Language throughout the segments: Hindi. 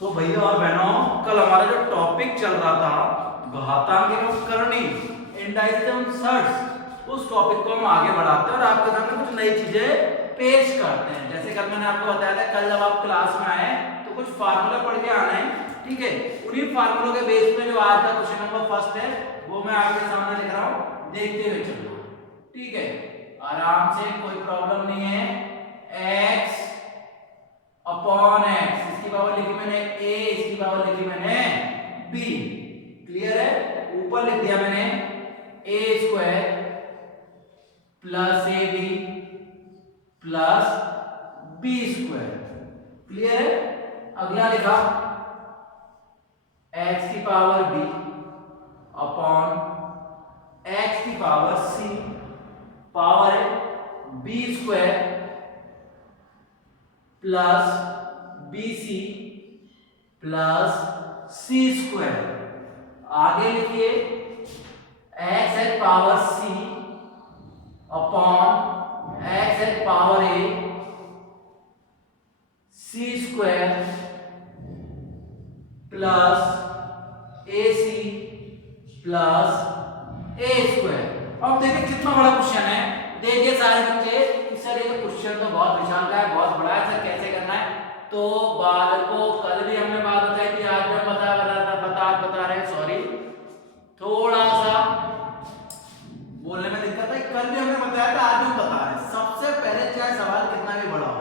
तो भैया और बहनों, कल हमारा जो टॉपिक चल रहा था घातांक एवं करणी इंडाइसिस एवं सर्ट्स, उस टॉपिक को हम आगे बढ़ाते हैं और आपके सामने कुछ नई चीजें पेश करते हैं। जैसे कल मैंने आपको बताया था, कल जब आप क्लास में आए तो कुछ फार्मूला पढ़ के आना है, ठीक है। उन्हीं फार्मूलों के बेस पे जो आज का क्वेश्चन नंबर फर्स्ट है वो मैं आपके सामने लिख रहा हूँ, देखते हुए चलना, ठीक है। आराम से, कोई प्रॉब्लम नहीं है। x अपॉन x, इसकी पावर लिखी मैंने a, इसकी पावर लिखी मैंने b, क्लियर है। ऊपर लिख दिया मैंने a square plus A B plus B square, clear है। अगला लिखा x की पावर b अपॉन x की पावर c, पावर है b square plus B C plus C square. आगे लिखिए X at power C upon X at power A C square plus A C plus A square. अब देखिए कितना बड़ा क्वेश्चन है। देखिए सारे बच्चे, सर ये क्वेश्चन तो बहुत विशाल का है, बहुत बड़ा है सर, कैसे करना है। तो बाद को कल भी हमने बात बताई थी, आज भी हम बता रहे हैं, सॉरी थोड़ा सा बोलने में दिक्कत है। कल भी हमने बताया था, आज भी बता रहे हैं। सबसे पहले चाहे सवाल कितना भी बड़ा हो,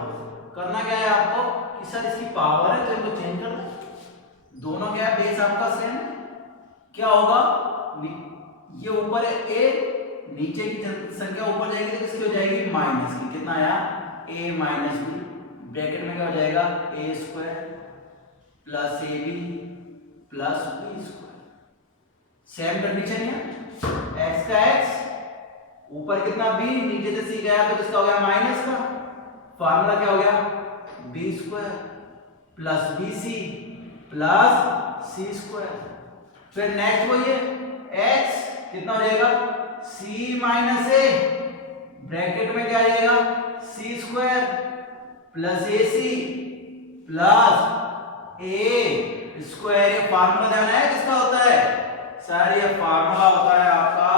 करना क्या है आपको कि सर इसकी पावर है तो इनको चेंज कर दो। दोनों क्या है, बेस आपका सेम, क्या होगा, ये ऊपर है a, नीचे की संख्या ऊपर जाएगी तो किसकी हो जाएगी, माइनस की। कितना आया, a माइनस बी, ब्रैकेट में क्या हो जाएगा, a square plus A B plus B square. Same condition है, x का x, ऊपर कितना b, नीचे से c गया तो किसका हो गया, माइनस का। फार्मूला क्या हो गया, b square plus B C plus C square. फिर नेक्स्ट वही है, x कितना हो जाएगा, c माइनस ए, ब्रैकेट में क्या आ जाएगा, c square plus A C plus A square. ये फार्मूला ध्यान है किसका होता है सर, ये फार्मूला होता है आपका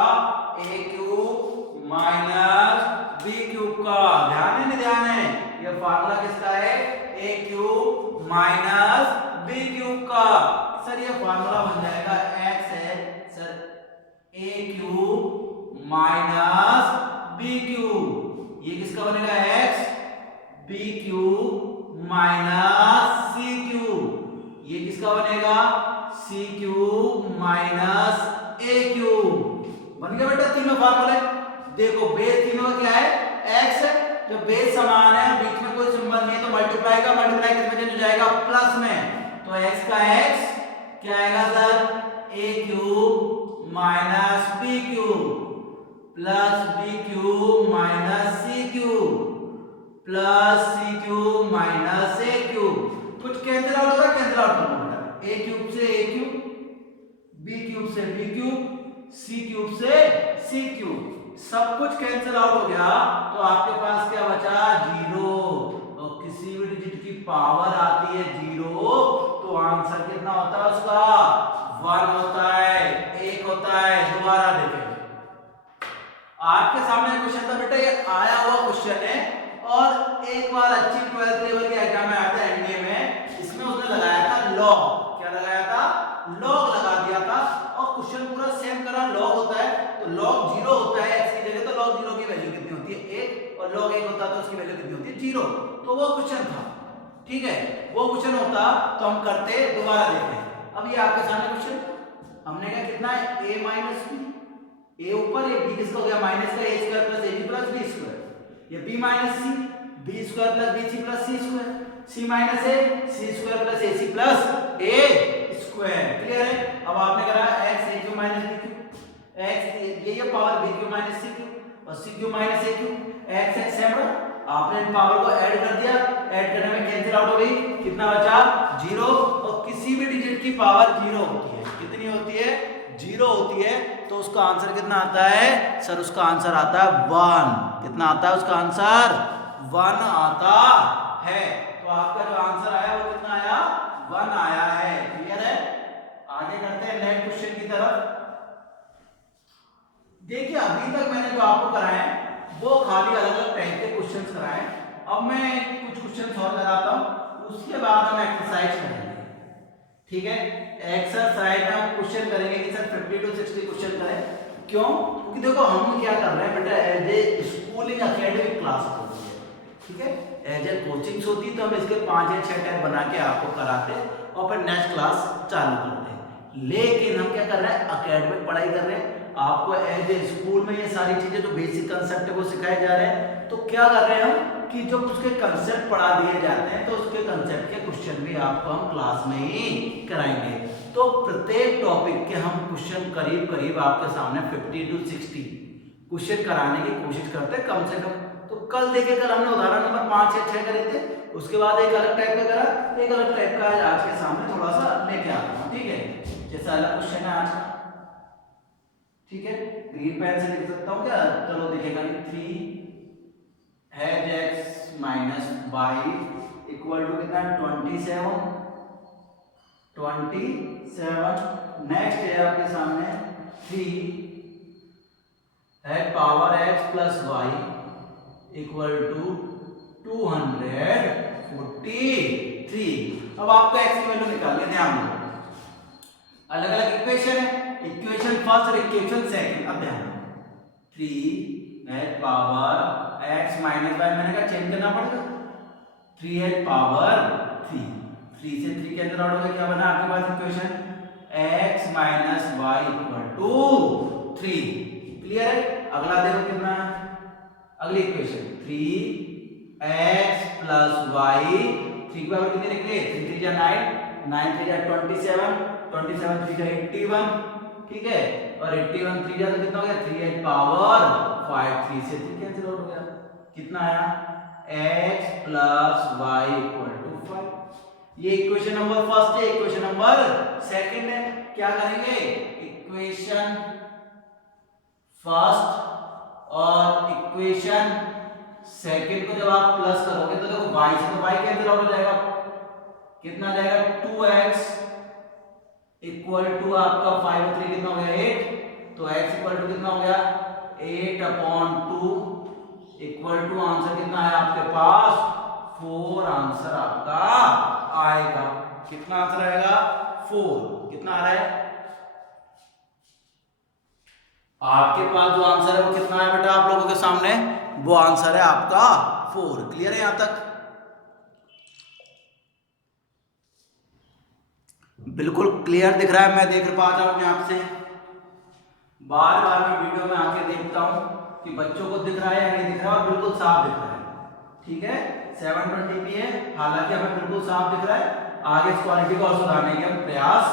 a cube minus b cube का। ध्यान है, नहीं ध्यान है, ये फार्मूला किसका है, a cube minus b cube का। सर ये फार्मूला बन जाएगा, x है sir a cube minus b cube, ये किसका बनेगा, x b cube minus c cube, ये किसका बनेगा, c cube minus a cube. बन गया बेटा तीनों फार्मूले। देखो बेस तीनों का क्या है, x है, जब बेस समान है बीच में कोई सिंबल नहीं है तो मल्टीप्लाई का मल्टीप्लाई किस में चेंज हो जाएगा, प्लस में। तो x का x क्या आएगा sir, a cube minus b cube plus b cube minus c cube plus c cube minus a cube. कुछ कैंसिल आउट होगा, कैंसिल आउट होगा, ए क्यूब से ए क्यूब, बी क्यूब से बी क्यूब, सी क्यूब से सी क्यूब, सब कुछ कैंसिल आउट हो गया। तो आपके पास क्या बचा, जीरो। तो किसी भी डिजिट की पावर आती है जीरो तो आंसर कितना होता है उसका, 1 होता है, 1 होता है। दोबारा देखें, आपके सामने क्वेश्चन था बेटा, ये आया हुआ क्वेश्चन है और एक बार अच्छी 12th लेवल के एग्जाम में आया था एनडीए में, इसमें उसने लगाया था लॉग। क्या लगाया था, लॉग लगा दिया था और क्वेश्चन पूरा सेम करा। लॉग होता है तो लॉग 0 होता है x की जगह, तो लॉग 0 की वैल्यू कितनी होती है, 1, और लॉग 1 होता है तो उसकी वैल्यू कितनी होती है, 0। तो वो क्वेश्चन था, ठीक है। वो क्वेश्चन होता तो हम करते, दोबारा देखते। अब ये आपके सामने क्वेश्चन हमने कहा कितना है, a माइनस बी, a ऊपर, ये b किसका हो गया, माइनस का a square plus ab plus b square, ये b minus c, b square plus bc plus c square, c minus a, c square plus ac plus a square, clear है। अब आपने करा x a cube minus b cube, x ये power b cube minus c cube और c cube minus a cube, x x है। आपने इन पावर को ऐड कर दिया, ऐड करने में कैंसिल आउट हो गई, कितना बचा, 0। और किसी भी डिजिट की पावर 0 होती है, कितनी होती है, 0 होती है। तो उसका आंसर कितना आता है सर, उसका आंसर आता है 1। कितना आता है उसका आंसर, 1 आता है। तो आपका जो आंसर आया वो कितना आया, 1 आया। जो आपको कराए हैं वो खाली अलग अलग टाइप के क्वेश्चंस कराए। अब मैं कुछ क्वेश्चंस और कराता हूँ, उसके बाद हम एक्सरसाइज करेंगे। ठीक है, एक्सरसाइज में हम क्वेश्चन करेंगे कि सर 50 to 60 क्वेश्चन करें। क्यों? क्योंकि देखो हम क्या कर रहे हैं बेटा, as a schooling academic class होती है, ठीक है, एज ए कोचिंग्स होती है, तो हम इसके 5 या 6 टाइप बना के आपको कराते और फिर नेक्स्ट क्लास चालू करते हैं। लेकिन हम क्या कर रहे हैं, एकेडमिक पढ़ाई कर रहे हैं, आपको एज ए स्कूल में ये सारी चीजें जो बेसिक कंसेप्ट है वो सिखाए जा रहे हैं। तो क्या कर रहे हैं हम कि जब उसके कंसेप्ट पढ़ा दिए जाते हैं तो उसके कंसेप्ट के क्वेश्चन भी आपको हम क्लास में ही कराएंगे। तो प्रत्येक टॉपिक के हम क्वेश्चन करीब करीब आपके सामने 50 to 60 क्वेश्चन कराने की कोशिश करते हैं कम से कम। तो कल देखिए, कल हमने उदाहरण नंबर 5 या 6 करे थे, उसके बाद एक अलग टाइप का करा, एक अलग टाइप का आज के सामने थोड़ा सा लेके आता हूँ। ठीक है, जैसा अलग क्वेश्चन है आज का, ठीक है, ग्रीन पेन से लिख सकता हूँ क्या? चलो देखिएगा, 3 has x minus Y equal to कितना, 27। नेक्स्ट है आपके सामने 3 है power x plus y equal to 243। अब आपको x की वैल्यू निकालनी है, ध्यान दो, अलग अलग इक्वेशन है, इक्वेशन फर्स्ट और इक्वेशन सेकंड। अब ध्यान दो, 3 है पावर x माइनस वाई, मैंने कहा चेंज करना पड़ेगा, 3 है पावर 3 से 3 कैंसिल आउट हो गया, क्या बना आपके पास equation, x minus Y equal to 3। Clear है? अगला देखो कितना, अगली इक्वेशन 3x प्लस वाई, 3 की पावर कितनी निकली, 3 3 जा 9, 9 3 जा 27, 27 3 जा 81, ठीक है, और 81 3 जा तो कितना हो गया, 3 पावर 5, 3 से 3 कैंसिल आउट हो गया, कितना आया, x plus y equal to 5। ये इक्वेशन नंबर फर्स्ट है, इक्वेशन नंबर सेकंड है। क्या करेंगे, इक्वेशन फर्स्ट और इक्वेशन सेकंड को जब आप प्लस करोगे तो देखो y से तो y कैंसिल आउट हो जाएगा, कितना जाएगा, 2x इक्वल टू आपका 5 और 3 कितना हो गया, 8, तो x इक्वल टू कितना हो गया, 8/2 इक्वल टू आंसर कितना है आपके पास, 4 आंसर आपका आएगा। कितना आंसर आएगा, 4। कितना आ रहा है आपके पास, जो आंसर है वो कितना है बेटा आप लोगों के सामने, वो आंसर है आपका 4। क्लियर है यहां तक? बिल्कुल क्लियर दिख रहा है? मैं देख पा रहा हूं आपसे, बार बार मैं वीडियो में आके देखता हूं कि बच्चों को दिख रहा है या नहीं दिख रहा है, और बिल्कुल साफ दिख रहा है। ठीक है, 720p है, हालांकि हमें बिल्कुल साफ दिख रहा है। आगे इस क्वालिटी को और सुधारने के हम प्रयास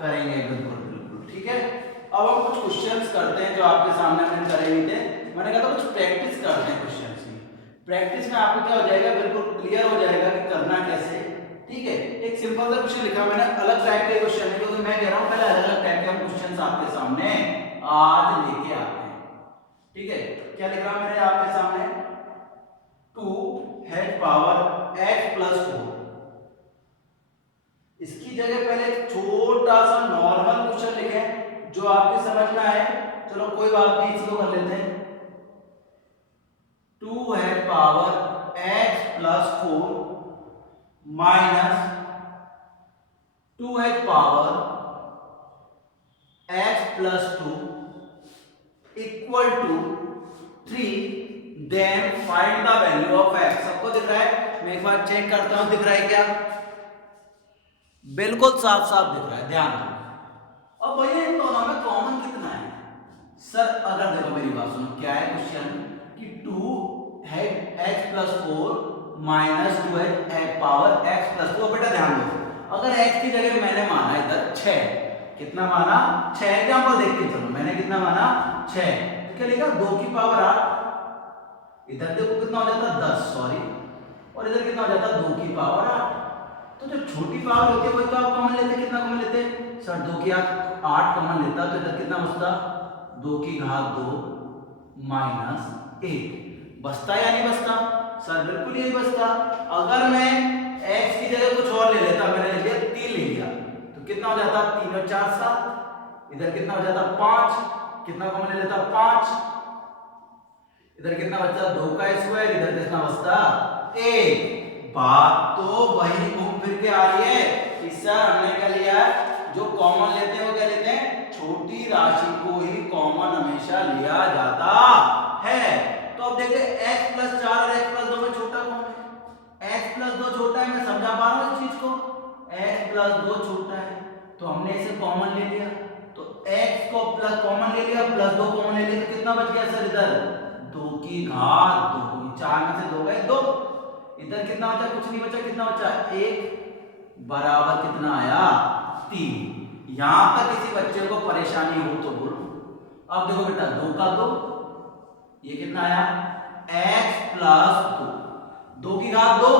करेंगे, बिल्कुल बिल्कुल। ठीक है, अब हम कुछ क्वेश्चंस करते हैं जो आपके सामने मैंने करे हुए थे। मैंने कहा था कुछ प्रैक्टिस करते हैं क्वेश्चंस की, प्रैक्टिस में आपको क्या हो जाएगा, बिल्कुल क्लियर हो जाएगा कि करना कैसे। ठीक है, एक सिंपल सा क्वेश्चन लिखा मैंने, अलग टाइप के क्वेश्चन है, क्योंकि मैं कह रहा हूं पहले अलग अलग टाइप के हम क्वेश्चंस आपके सामने आज लेके आते हैं। ठीक है, क्या लिख रहा हूं मैंने आपके सामने, 2 है पावर x प्लस 4। इसकी जगह पहले एक छोटा सा नॉर्मल क्वेश्चन लिखे जो आपके समझ में आए। चलो कोई बात नहीं, इसको कर लेते हैं, 2 है पावर x प्लस 4 माइनस 2 है power x plus 2 equal to 3, then find the value of x। सबको दिख रहा है? मैं एक बार चेक करता हूं दिख रहा है क्या, बिल्कुल साफ साफ दिख रहा है, ध्यान दो। अब भैया इन दोनों में कॉमन कितना है, सर अगर देखो मेरी बात सुनो, क्या है क्वेश्चन कि 2 है x प्लस 4 माइनस 2 है पावर x प्लस 2। बेटा ध्यान दो, अगर x की जगह मैंने माना इधर 6, कितना माना, 6, एग्जांपल देख के चलो, मैंने कितना माना 6, तो क्या लिखा 2 की पावर 8, इधर देखो कितना हो जाता 10, सॉरी, और इधर कितना हो जाता 2 की पावर 8। तो जो छोटी पावर होती है वही तो आप कॉमन लेते, कितना कॉमन लेते सर, 2 की 8 कॉमन लेता, तो इधर कितना बचता, 2 की घात 2 माइनस 1 बचता या नहीं बचता, सर बिल्कुल यही बचता। अगर मैं x की जगह कुछ और ले लेता, मैंने ले लिया 3 ले लिया, तो कितना हो जाता, 3 और 4 7, इधर कितना हो जाता 5, कितना कॉमन ले लेता 5, इधर कितना बचा 2 का स्क्वायर, इधर कितना बचता 1। बात तो वही घूम फिर के आ रही है कि सर हमने क्या लिया है, जो कॉमन लेते हैं वो क्या लेते हैं, छोटी राशि को ही कॉमन हमेशा लिया जाता है। तो अब देखिए x + 4 और x + 2 में छोटा कौन है, x + 2 छोटा है, मैं समझा पा रहा हूं इस चीज को, x + 2 छोटा है तो हमने इसे कॉमन ले लिया, तो x को प्लस कॉमन ले लिया, +2 कॉमन ले लिया, तो कितना बच गया सर इधर 2 की घात 2, 4 में से 2 गए 2, इधर कितना बचा, कुछ नहीं बचा, कितना बचा 1 बराबर कितना आया 3। यहां तक किसी बच्चे को परेशानी हो तो बोलो। अब देखो बेटा 2 का 2, ये कितना आया x + 2, 2 की घात 2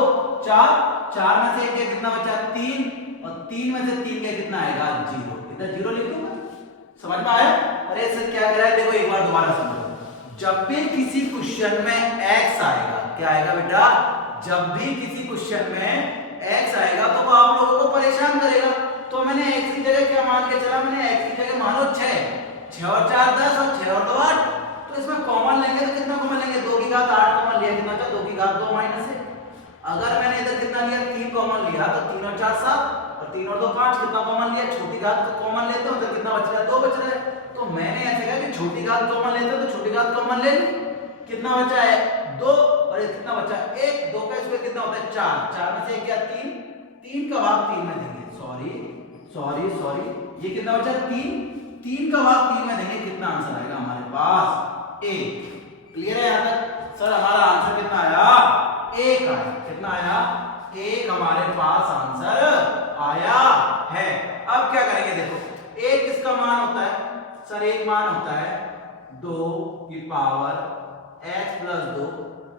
4, 4 में से 1 कितना बचा 3, और 3 में से 3 कितना आएगा 0, इधर 0 लिख दूंगा। समझ में आया? अरे सर क्या कह रहा है, देखो एक बार दोबारा समझो। जब भी किसी क्वेश्चन में x आएगा, क्या आएगा बेटा, जब भी किसी क्वेश्चन में x आएगा तो वो आप लोगों को परेशान करेगा। तो मैंने x की जगह क्या मान के चला, मैंने x की जगह मानो 6, 6 और 4 10 और 6 और 2 8, तो इसमें कॉमन लेंगे तो कितना कॉमन लेंगे, 2 की घात 8 कॉमन लिया, कितना बचा 2 की घात 2 माइनस 1। अगर मैंने इधर कितना लिया 3 कॉमन लिया, तो 3 और 4 7 और 3 और 2 5, कितना कॉमन लिया, छोटी घात कॉमन लेते हो तो कितना बच रहा है 2 बच रहा है। तो मैंने ऐसे कहा कि छोटी घात कॉमन लेते हो तो छोटी घात कॉमन ले ली, कितना बचा है 2, और ये कितना बचा 1, 2 का स्क्वायर कितना होता है 4, 4 में से 1 गया 3, 3 का भाग 3 में देंगे, सॉरी ये कितना बचा 3, 3 का भाग 3 में देंगे, कितना आंसर आएगा हमारे पास 1। क्लियर है यहां तक? सर हमारा आंसर कितना आया 1 आया, कितना आया 1 हमारे पास आंसर आया है। अब क्या करेंगे, देखो 1 किसका मान होता है सर, 1 मान होता है 2 की पावर x + 2,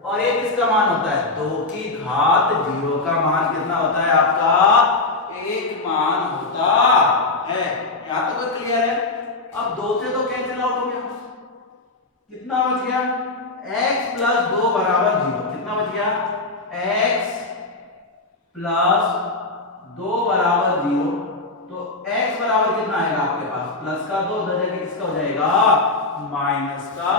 और 1 किसका मान होता है 2 की घात 0 का मान कितना होता है आपका 1 मान होता है। यहां तक क्लियर है? अब 2 से 2 कैंसिल आउट हो गया, कितना बच गया x + 2 बराबर 0, कितना बच गया x + 2 बराबर 0, तो x बराबर कितना आएगा आपके पास, प्लस का 2 उधर जाके किसका हो जाएगा माइनस का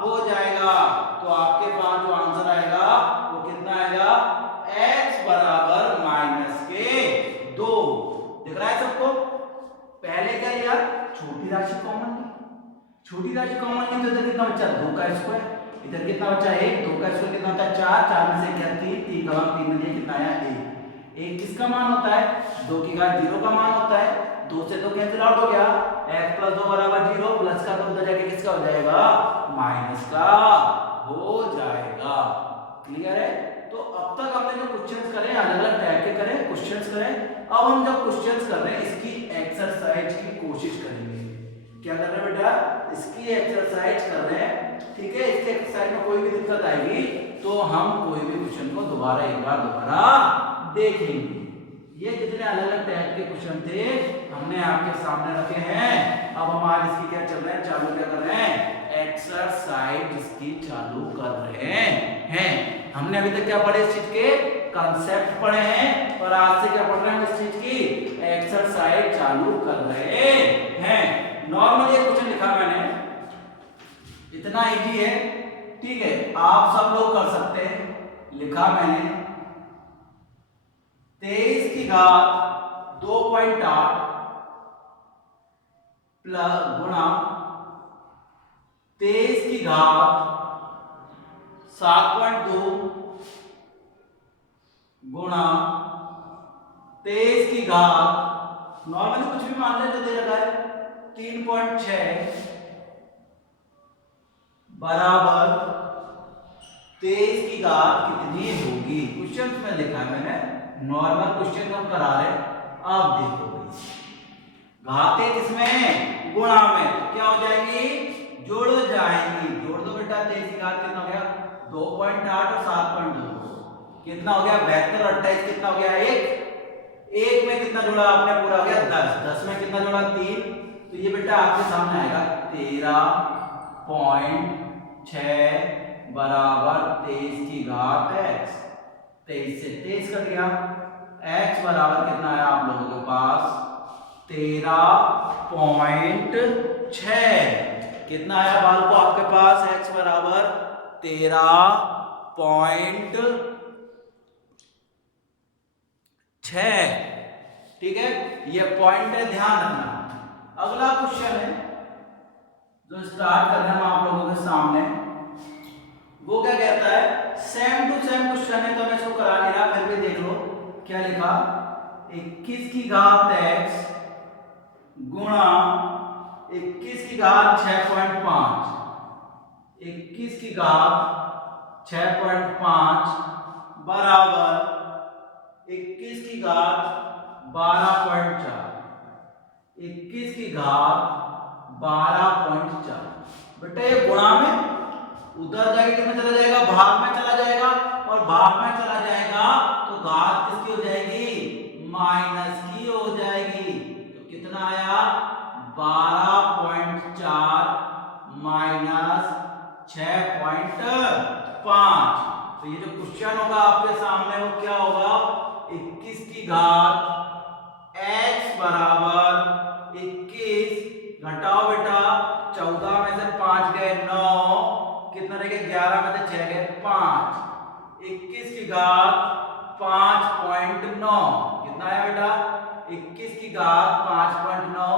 हो जाएगा। तो आपके पास जो आंसर आएगा वो कितना आएगा x बराबर -2। दिख रहा है सबको? पहले क्या लिया, छोटी राशि कॉमन ली, छोटी राशि कॉमन ली तो इधर कितना बचा 2 का स्क्वायर, इधर कितना बचा 1, 2 का स्क्वायर कितना होता है 4, 4 में से क्या 3, 3 का भाग 3 में दिया, कितना आया 1। 1 किसका मान होता है 2 की घात 0 का मान होता है, 2 से 2 कैंसिल आउट हो गया, x + 2 बराबर 0, प्लस का 2 उधर जाके किसका हो जाएगा माइनस का हो जाएगा। क्लियर है? तो अब तक हमने जो क्वेश्चंस करे अलग अलग टाइप के करे क्वेश्चंस करे, अब हम जब क्वेश्चंस कर रहे हैं इसकी एक्सरसाइज की कोशिश करेंगे। क्या कर रहे हैं बेटा, इसकी एक्सरसाइज कर रहे हैं, ठीक है। इसके एक्सरसाइज में कोई भी दिक्कत आएगी तो हम कोई भी क्वेश्चन को दोबारा देखेंगे। ये जितने अलग अलग टाइप के क्वेश्चन थे हमने आपके सामने रखे हैं। अब हम आज इसकी क्या चल रहे हैं, चालू क्या कर रहे हैं, एक्सरसाइज इसकी चालू कर रहे हैं। हमने अभी तक क्या पढ़े, इस चीज के कंसेप्ट पढ़े हैं, और आज से क्या पढ़ रहे हैं, इस चीज की एक्सरसाइज चालू कर रहे हैं। नॉर्मली ये क्वेश्चन लिखा मैंने, इतना इजी है, ठीक है, आप सब लोग कर सकते हैं। लिखा मैंने 23 की घात 2.8 प्लस गुणा 23 की घात 7.2 गुणा 23 की घात, नॉर्मली कुछ भी मान ले जो दे रखा है, 3.6 बराबर 23 की घात कितनी होगी। क्वेश्चन में लिखा है मैंने, नॉर्मल क्वेश्चन हम करा रहे हैं। अब देखो घातें किसमें, गुणा में, क्या हो जाएंगी, जुड़ जाएंगी। जोड़ दो बेटा, 23 की घात कितना हो गया 2.8 और 7.2 कितना हो गया 72 और 28 कितना हो गया 1 में कितना जोड़ा आपने, पूरा हो गया 10, 10 में कितना जोड़ा 3, तो ये बेटा आपके सामने आएगा 13.6 बराबर 23 की घात x। 23 से 23 कट गया, x बराबर कितना आया आप लोगों के पास 13.6। कितना आया बाल को आपके पास x बराबर 13.6। ठीक है, ये पॉइंट है, ध्यान रखना। अगला क्वेश्चन है जो स्टार्ट कर रहे हैं हम आप लोगों के सामने, वो क्या कहता है, सेम टू सेम क्वेश्चन है तो मैं इसको करा नहीं रहा, फिर भी देख लो क्या लिखा। 21 की घात x गुणा 21 की घात 6.5, 21 की घात 6.5 बराबर 21 की घात 12.4, 21 की घात 12.4। बेटा ये गुणा में उधर जाके कितना चला जाएगा, भाग में चला जाएगा, और भाग में चला जाएगा तो घात किसकी हो जाएगी, माइनस की हो जाएगी। तो कितना आया, 12.4 माइनस 6.5। तो ये जो क्वेश्चन होगा आपके सामने वो क्या होगा, 21 की घात x बराबर 21, घटाओ बेटा 14 में से 5 गए 9, कितना रह गया, 11 में से 6 गए 5, 21 की घात 5.9, कितना आया बेटा, 21 की घात 5.9।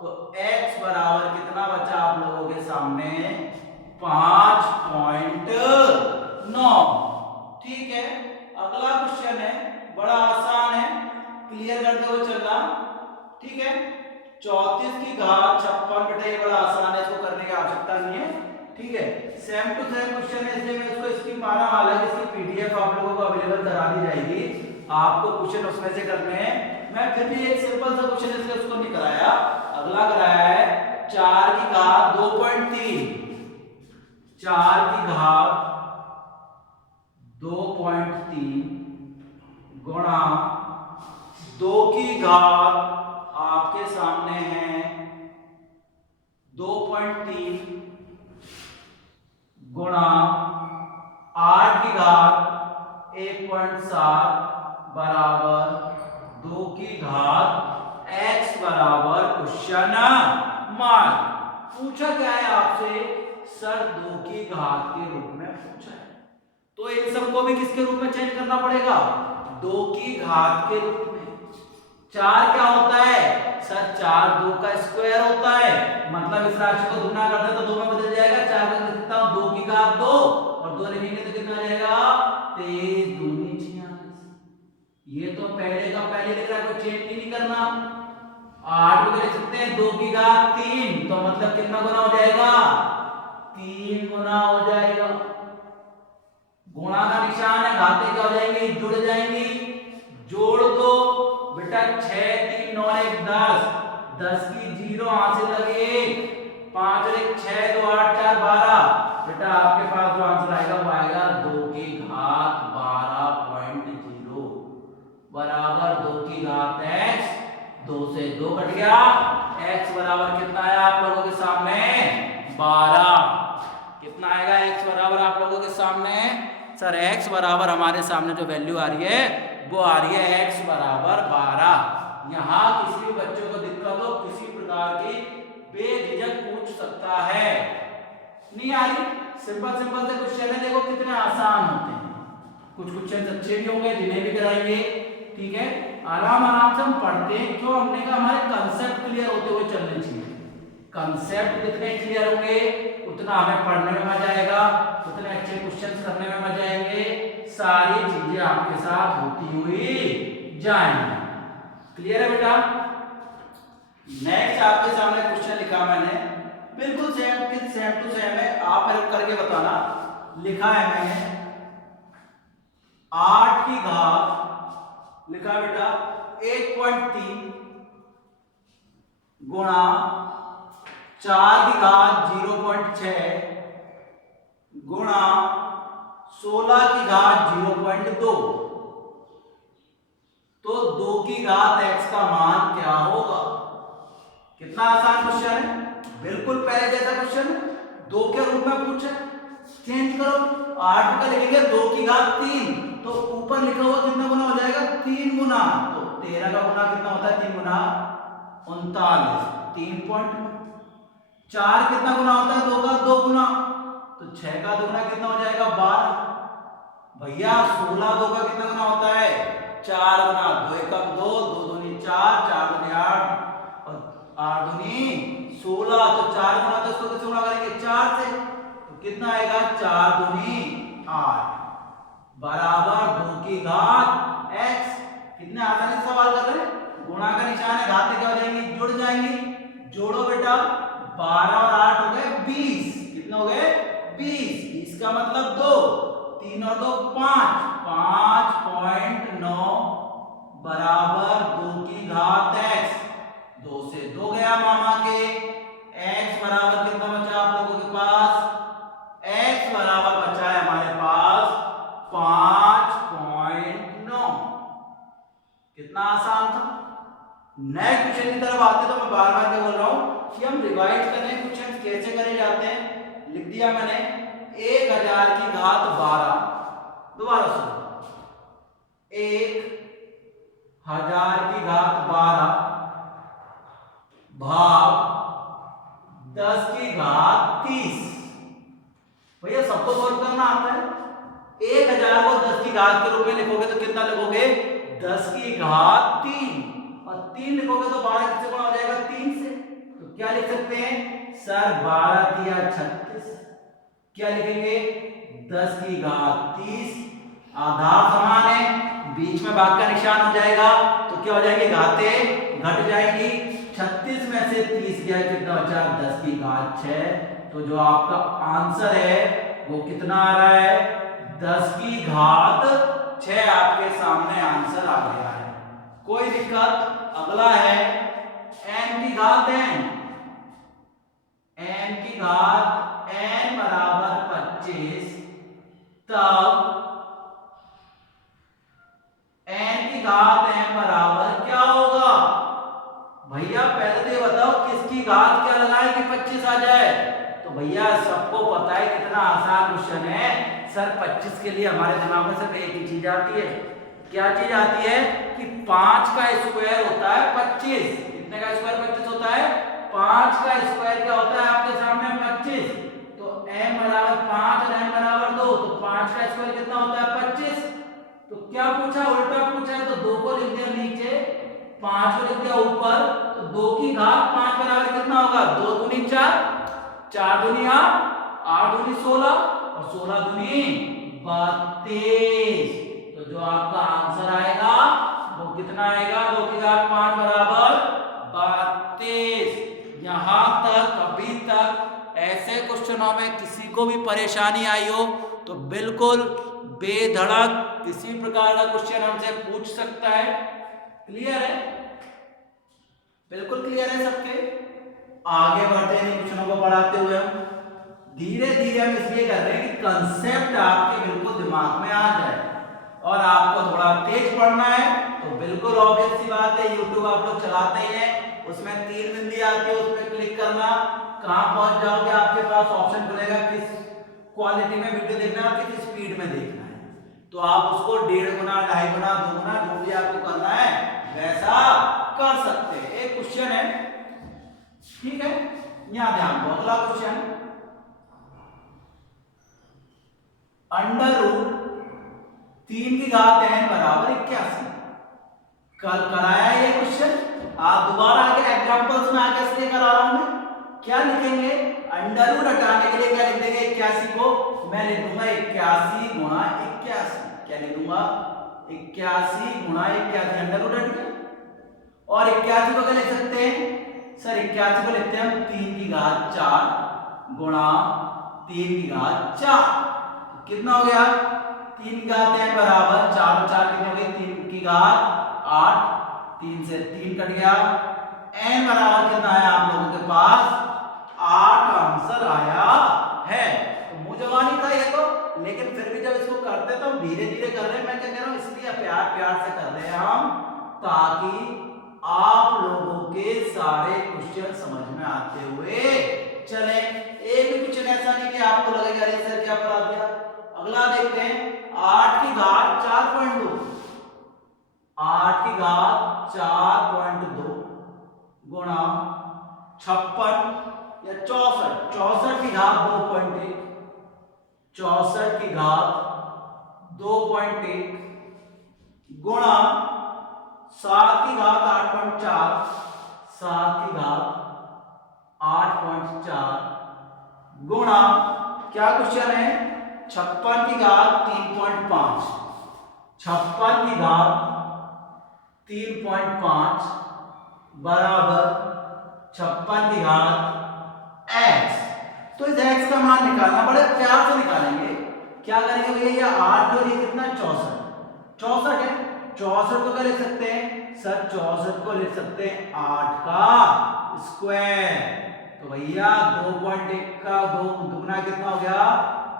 तो x बराबर कितना बचा आप लोगों के सामने, 5.9। ठीक है, अगला क्वेश्चन है, बड़ा आसान है, क्लियर करते हुए चलना। ठीक है, 34 की घात 56, बेटा ये बड़ा आसान है, इसको करने की आवश्यकता नहीं है। ठीक है, सेम टू सेम क्वेश्चन है, इसलिए मैं इसको इसकी माना हालांकि इसकी पीडीएफ आप लोगों को अवेलेबल करा दी जाएगी, आपको क्वेश्चन उसमें से करने हैं। मैं फिर भी एक सिंपल सा क्वेश्चन इसलिए उसको नहीं कराया, अगला कराया है 4 की घात 2.3, 4 की घात 2.3 गुणा 2 की घात आपके सामने है 2.3 गुणा 8 की घात 1.7 बराबर 2 की घात x बराबर क्वेश्चन मार्क। पूछा क्या है आपसे, सर 2 की घात के रूप में पूछा है, तो इन सबको भी किसके रूप में चेंज करना पड़ेगा, 2 की घात के रूप में। 4 क्या होता है, सर 4 2 का स्क्वायर होता है, मतलब इस राशि को दुगना कर दे तो 2 में बदल जाएगा, 4 का लिखता हूं 2 की घात 2 और 2 लिखेंगे तो कितना आ जाएगा, 23 दूनी 46। ये तो पहले का पहले लिख रहा है, कोई चेंज नहीं करना। 8 को लिख सकते हैं 2 की घात 3, तो मतलब कितना गुना हो जाएगा, 3 गुना हो जाएगा। गुणा का निशान है, घातें क्या हो जाएंगी, जुड़ जाएंगी, जोड़ दो बेटा, 6 3 9 1 10, 10 की 0 हाथ से लगे 5 और 1 6 2 8 4 12। बेटा आपके पास जो आंसर आएगा वो आएगा 2 की घात 12.0 बराबर 2 की घात x, 2 से 2 कट गया, x बराबर कितना आया आप लोगों के सामने, 12। कितना आएगा x बराबर आप लोगों के सामने, सर x बराबर हमारे सामने जो वैल्यू आ रही है वो आ रही है x बराबर 12। यहाँ किसी भी बच्चों को दिक्कत हो, किसी प्रकार की बेझिझक पूछ सकता है। नहीं आ रही, सिंपल सिंपल से क्वेश्चन है, देखो कितने आसान होते हैं, कुछ क्वेश्चन अच्छे भी होंगे जिन्हें भी कराएंगे। ठीक है, आराम आराम से हम पढ़ते हैं, क्यों, हमने कहा हमारे कंसेप्ट क्लियर होते हुए चलने चाहिए। कंसेप्ट जितने क्लियर होंगे उतना हमें पढ़ने में मजा आएगा, उतने अच्छे क्वेश्चंस करने में मजा आएंगे, सारी चीजें आपके साथ होती हुई जाएंगी। क्लियर है बेटा। नेक्स्ट आपके सामने क्वेश्चन लिखा मैंने, बिल्कुल सेम टू सेम है, आप मेरे करके बताना। लिखा है मैंने 8 की घात, लिखा बेटा 1.3 गुणा 4 की घात 0.6 गुणा 16 की घात 0.2। तो 2 की घात x का मान क्या होगा। कितना आसान क्वेश्चन है, बिल्कुल पहले जैसा क्वेश्चन, 2 के रूप में पूछा, चेंज करो, 8 का लिखेंगे 2 की घात 3, तो ऊपर लिखा हुआ कितना गुना हो जाएगा, 3 गुना, तो 13 का गुना कितना होता है, 3 गुना 39, 3.9। 4 कितना गुना होता है, 2 का 2 गुना, तो 6 का दुगना कितना हो जाएगा 12। भैया 16 2 का कितना गुना होता है 4 गुना। 2 1 2, 2 दूनी 4, 4 दूनी 8 और 8 दूनी 16। तो 4 गुना 10 को किससे गुना करेंगे 4 से, तो कितना आएगा 4 दूनी 8 बराबर 2 की घात x। कितने आसानी से सवाल कर रहे हैं, गुणा का निशान है, घातें क्या हो जाएंगी जुड़ जाएंगी। जोड़ो बेटा, 12 और 8 हो गए 20। कितने हो गए 20। 20 का मतलब 2, 3 और 2 5, 5.9 बराबर 2 की घात x। 2 से 2 गया मामा के, x बराबर कितना बचा आप लोगों के पास, x बराबर बचा है हमारे पास 5.9। कितना आसान था। नेक्स्ट क्वेश्चन की तरफ आते तो मैं बार बार क्या बोल रहा हूं कि हम रिवाइज करें क्वेश्चन कैसे करे जाते हैं। लिख दिया मैंने 1000 की घात 12, दोबारा सुनो 1000 की घात 12 भाग 10 की घात 30। भैया सबको सॉल्व करना आता है। 1000 को 10 की घात के रूप में लिखोगे तो कितना लिखोगे 10 की घात 3 और 3 लिखोगे तो 12 किससे गुणा हो जाएगा 3 से। तो क्या लिख सकते हैं सर 12 तिया 36। क्या लिखेंगे 10 की घात 30, आधार समान है, बीच में भाग का निशान हो जाएगा तो क्या हो जाएगी घातें घट जाएंगी। 36 में से 30 गया कितना बचा 10 की घात 6। तो जो आपका आंसर है वो कितना आ रहा है 10 की घात 6 आपके सामने आंसर आ गया है। कोई दिक्कत। अगला है n की घात n। n की घात n बराबर 25, तब n की घात n बराबर क्या होगा। भैया पहले तो ये बताओ किसकी घात क्या लगाए कि 25 आ जाए। तो भैया सबको पता है कितना आसान क्वेश्चन है सर। 25 के लिए हमारे दिमाग में सिर्फ एक ही चीज आती है। क्या चीज आती है कि 5 का स्क्वायर होता है 25। कितने का स्क्वायर 25 होता है 5 का स्क्वायर क्या होता है आपके सामने 25। तो m बराबर 5 और n बराबर 2, तो 5 का स्क्वायर कितना होता है 25। तो क्या पूछा उल्टा पूछा है, तो 2 को लिख दिया नीचे, 5 को लिख दिया ऊपर। तो 2 की घात 5 बराबर कितना होगा 2 दूनी 4, 4 दूनी 8, 8 दूनी 16 और 16 दूनी 32। तो जो आपका आंसर आएगा वो कितना आएगा 2 की घात 5 बराबर 32। यहां तक अभी तक ऐसे क्वेश्चनों में किसी को भी परेशानी आई हो तो बिल्कुल बेधड़क किसी प्रकार का क्वेश्चन हमसे पूछ सकता है। क्लियर है, बिल्कुल क्लियर है सबके। आगे बढ़ते हैं क्वेश्चनों को पढ़ाते हुए हम धीरे धीरे हम इसलिए कर रहे हैं कि कंसेप्ट आपके बिल्कुल दिमाग में आ जाए। और आपको थोड़ा तेज पढ़ना है तो बिल्कुल ऑब्वियस सी बात है, यूट्यूब आप लोग चलाते ही हैं, उसमें 3 बिंदी आती है, उस पर क्लिक करना, कहां पहुंच जाओगे आपके पास ऑप्शन खुलेगा किस क्वालिटी में वीडियो देखना है और किस स्पीड में देखना है। तो आप उसको 1.5 गुना 2.5 गुना 2 गुना जो भी आपको करना है वैसा कर सकते हैं। एक क्वेश्चन है, ठीक है, यहां ध्यान दो। अगला क्वेश्चन, अंडर रूट 3 की घात n बराबर 81। कल कराया ये क्वेश्चन, आप दोबारा आगे एग्जांपल्स में आगे इसलिए करा रहा हूं मैं। क्या लिखेंगे अंडर रूट हटाने के लिए क्या लिख देंगे 81 को मैं लिख दूंगा 81 गुणा 81। क्या लिख दूंगा 81 गुणा 81, अंडर रूट हट गया। और 81 को क्या लिख सकते हैं सर 81 को लिखते हैं हम 3 की घात 4 गुणा 3 की घात 4। कितना हो गया 3 की घात n बराबर 4 और 4 कितने हो गए 3 की घात 8, 3 से 3 कट गया। n बराबर कितना आया आप लोगों के पास 8 आंसर आया है। तो मुंह जवानी था ये तो, लेकिन फिर भी जब इसको करते तो हम धीरे धीरे कर रहे हैं। मैं क्या कह रहा हूं इसलिए प्यार प्यार से कर रहे हैं हम, ताकि आप लोगों के सारे क्वेश्चन समझ में आते हुए चले। एक भी क्वेश्चन ऐसा नहीं कि आपको लगेगा अरे सर क्या पढ़ा दिया। अगला देखते हैं 8 की घात 4.2, 8 की घात 4.2 गुणा 56 या 64, 64 की घात 2.1 64 की घात 2.1 गुणा 7 की घात 8.4 7 की घात 8.4 गुणा क्या क्वेश्चन है 56 की घात 3.5 56 की घात 3.5 बराबर 56 की घात x। तो इस x का मान निकालना बड़े प्यार से निकालेंगे। क्या करेंगे भैया, ये 8 और ये कितना 64 है। 64 को क्या लिख सकते हैं सर, 64 को लिख सकते हैं 8 का स्क्वायर। तो भैया 2.1 का 2 दुगना कितना हो गया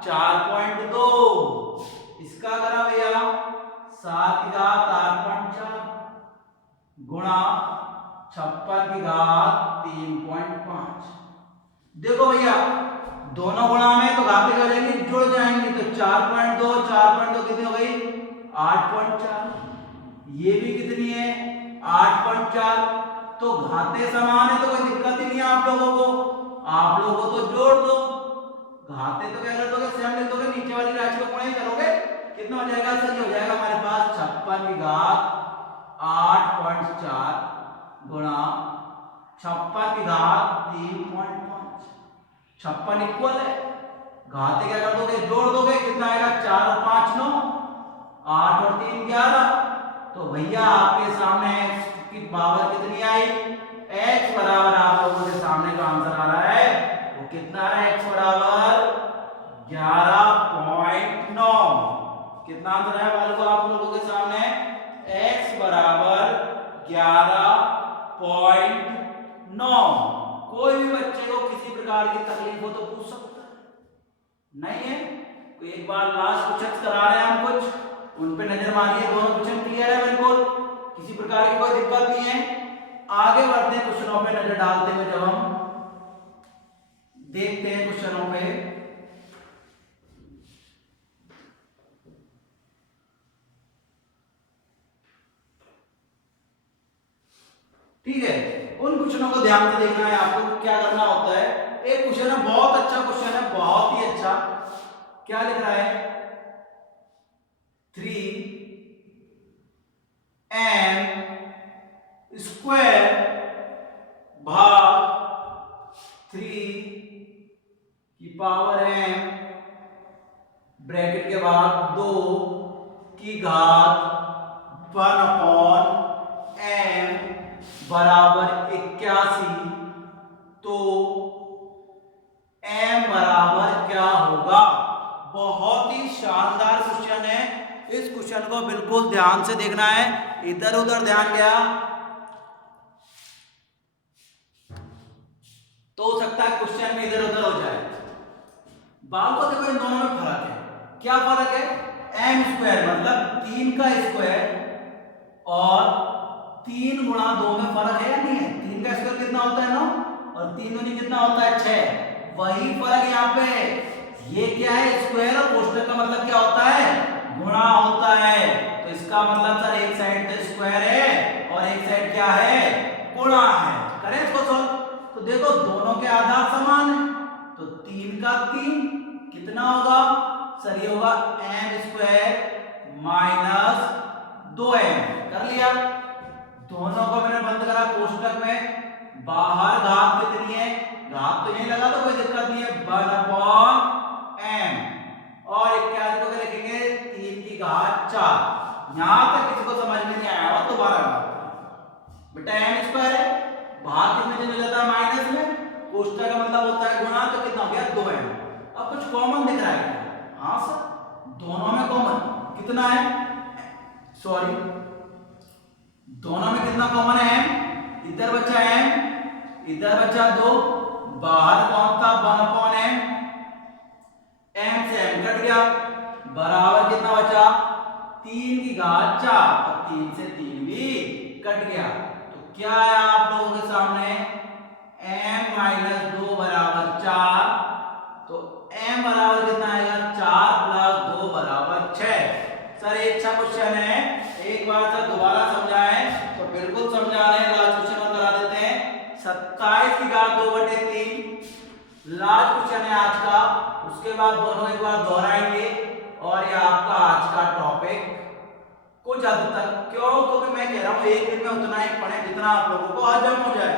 4.2। इसका करा भैया 7 की घात 8.4 गुणा 56 की घात 3.5। देखो भैया दोनों गुणा में तो घाते क्या जाएंगी जुड़ जाएंगी। तो 4.2 कितनी हो गई 8.4। ये भी कितनी है 8.4। तो घाते समान है तो कोई दिक्कत ही नहीं है आप लोगों को। आप लोगों को तो जोड़ दो, घाते तो क्या कर दोगे सेम लिख दोगे, नीचे वाली राशि को गुणा ही करोगे। कितना हो जाएगा सर, ये हो जाएगा हमारे पास 56 की घात 8.4 गुणा 56 की घात 3.5। 56 इक्वल है, घाते क्या कर दोगे जोड़ दोगे, कितना आएगा 4 और 5 9, 8 और 3 11। तो भैया आपके सामने x की पावर कितनी आई, x बराबर आप लोगों के सामने का आंसर आ रहा है वो कितना आ रहा है x बराबर 11.9। कितना आंसर है वालों को आप लोगों के सामने x बराबर 11.9। कोई भी बच्चे को किसी प्रकार की तकलीफ हो तो पूछ सकता है, नहीं है तो एक बार लास्ट क्वेश्चन करा रहे हैं हम कुछ, उन पे नजर मारिए। दोनों क्वेश्चन क्लियर है बिल्कुल, किसी प्रकार की कोई दिक्कत नहीं है। आगे बढ़ते हैं क्वेश्चनों पे नजर डालते हुए, जब हम देखते हैं क्वेश्चनों पे। ठीक है, उन क्वेश्चनों को ध्यान से देखना है आपको। क्या करना होता है, एक क्वेश्चन है बहुत अच्छा क्वेश्चन है, बहुत ही अच्छा। क्या लिख रहा है 3m स्क्वायर भाग 3 की पावर m ब्रैकेट के बाद 2 की घात 1/m बराबर 81। तो m बराबर क्या होगा। बहुत ही शानदार क्वेश्चन है, इस क्वेश्चन को बिल्कुल ध्यान से देखना है। इधर उधर ध्यान गया तो हो सकता है क्वेश्चन में इधर उधर हो जाए। बाल को देखो, इन दोनों में फर्क है। क्या फर्क है, एम स्क्वायर मतलब 3 का स्क्वायर और 3 गुणा 2 में फर्क है या नहीं है। 3 का स्क्वायर कितना होता है 9 और 3 दूनी कितना होता है 6। वही फर्क यहाँ पे। ये क्या है स्क्वायर और कोष्टक का मतलब क्या होता है गुणा होता है। तो इसका मतलब सर एक साइड तो स्क्वायर है और एक साइड क्या है गुणा है। करें इसको सॉल्व। तो देखो दोनों के आधार समान है, तो 3 का 3 कितना होगा सर, ये होगा m स्क्वायर माइनस 2m। कर लिया, दोनों को मैंने बंद करा कोष्टक में। बाहर घात कितनी है, घात तो यही लगा तो कोई दिक्कत नहीं है 1/m। और 81 को लिखेंगे 3 की घात 4। यहां तक किसी को समझ में नहीं आया हो दोबारा बात बेटा, m स्क्वायर है, बाहर कितने चेंज हो जाता है माइनस में, कोष्टक का मतलब होता है गुणा, तो कितना हो गया 2m। अब कुछ कॉमन दिख रहा है, हाँ सर दोनों में कॉमन कितना है, सॉरी दोनों में कितना कॉमन है, इधर बचा m इधर बचा 2, बाहर कौन था 1/m, m से m कट गया, बराबर कितना बचा 3 की घात 4 और 3 से 3 भी कट गया। तो क्या है आप लोगों के सामने m माइनस 2 बराबर 4। तो m बराबर कितना आएगा 4 प्लस 2 बराबर 6। सर एक अच्छा क्वेश्चन है, एक बार सर दोबारा समझाएं तो बिल्कुल समझा रहे हैं। लास्ट क्वेश्चन और करा देते हैं 27 की घात 2/3 लास्ट क्वेश्चन है आज का। उसके उसके बाद दोनों एक बार दोहराएंगे और ये आपका आज का टॉपिक कुछ हद तक, क्यों, क्योंकि मैं कह रहा हूं एक दिन में उतना ही पढ़ें जितना आप लोगों को हजम हो जाए।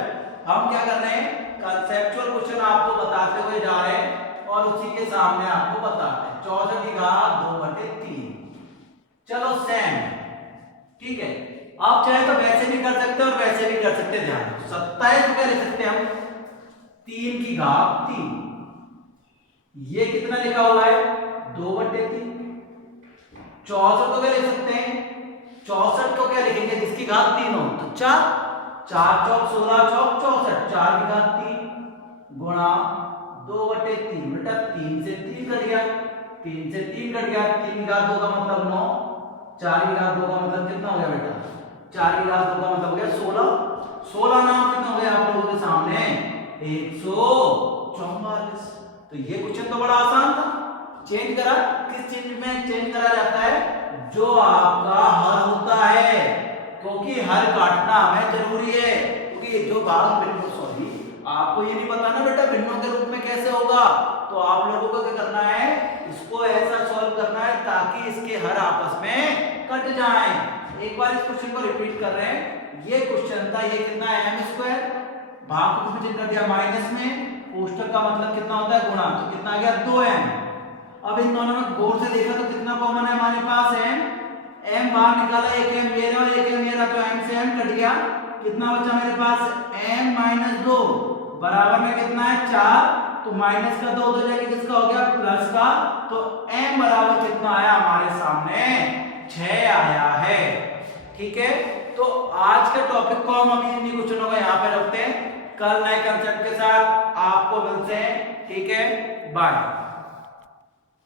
हम क्या कर रहे हैं, कंसेप्चुअल क्वेश्चन आपको बताते हुए जा रहे हैं और उसी के सामने आपको बताते हैं। 64 की घात 2/3। चलो सेम, ठीक है। आप चाहे तो वैसे भी कर सकते हैं और वैसे भी कर सकते हैं। ध्यान, 27 रुपए ले सकते हैं हम 3 की घात 3। ये कितना लिखा हुआ है 2/3। 64 को क्या लिख सकते हैं, 64 को क्या लिखेंगे जिसकी घात 3 हो, तो 4 चौक 16 चौक 64, 4 की घात 3 गुणा 2/3 बेटा 3 से 3 कट गया, 3 से 3 कट गया, 3 की घात 2 का मतलब 9, 4 की घात 2 का मतलब कितना हो गया बेटा, 4 की घात 2 का मतलब हो गया 16। 16 नाम कितना हो गया आप लोगों के सामने 144। तो ये क्वेश्चन तो बड़ा आसान था। चेंज करा, किस चीज में चेंज करा जाता है, जो आपका हर होता है, क्योंकि हर काटना हमें जरूरी है, क्योंकि जो भाग भिन्नों, सॉरी आपको ये नहीं पता ना बेटा भिन्नों के रूप में कैसे होगा, तो आप लोगों को क्या करना है, इसको ऐसा सॉल्व करना है ताकि इसके हर आपस में कट जाएं। एक बार इस क्वेश्चन को रिपीट कर रहे हैं। ये क्वेश्चन था, ये कितना है m², भाग को किसमें चेंज कर दिया माइनस में, कोष्टक का मतलब कितना होता है गुणा, तो कितना आ गया 2m। अब इन दोनों में गौर से देखा तो कितना कॉमन है हमारे पास m बाहर निकाला, एक m मेरा और एक m मेरा, तो m से m कट गया, कितना बचा मेरे पास m - 2 बराबर में कितना है 4, तो माइनस का 2 हो जाएगा, किसका हो गया प्लस का, तो m बराबर कितना आया हमारे सामने 6 आया है। ठीक है, तो आज के टॉपिक को हम अभी इन्हीं क्वेश्चनों को यहाँ पे रखते हैं, कल नए कंसेप्ट के साथ आपको मिलते हैं। ठीक है, बाय।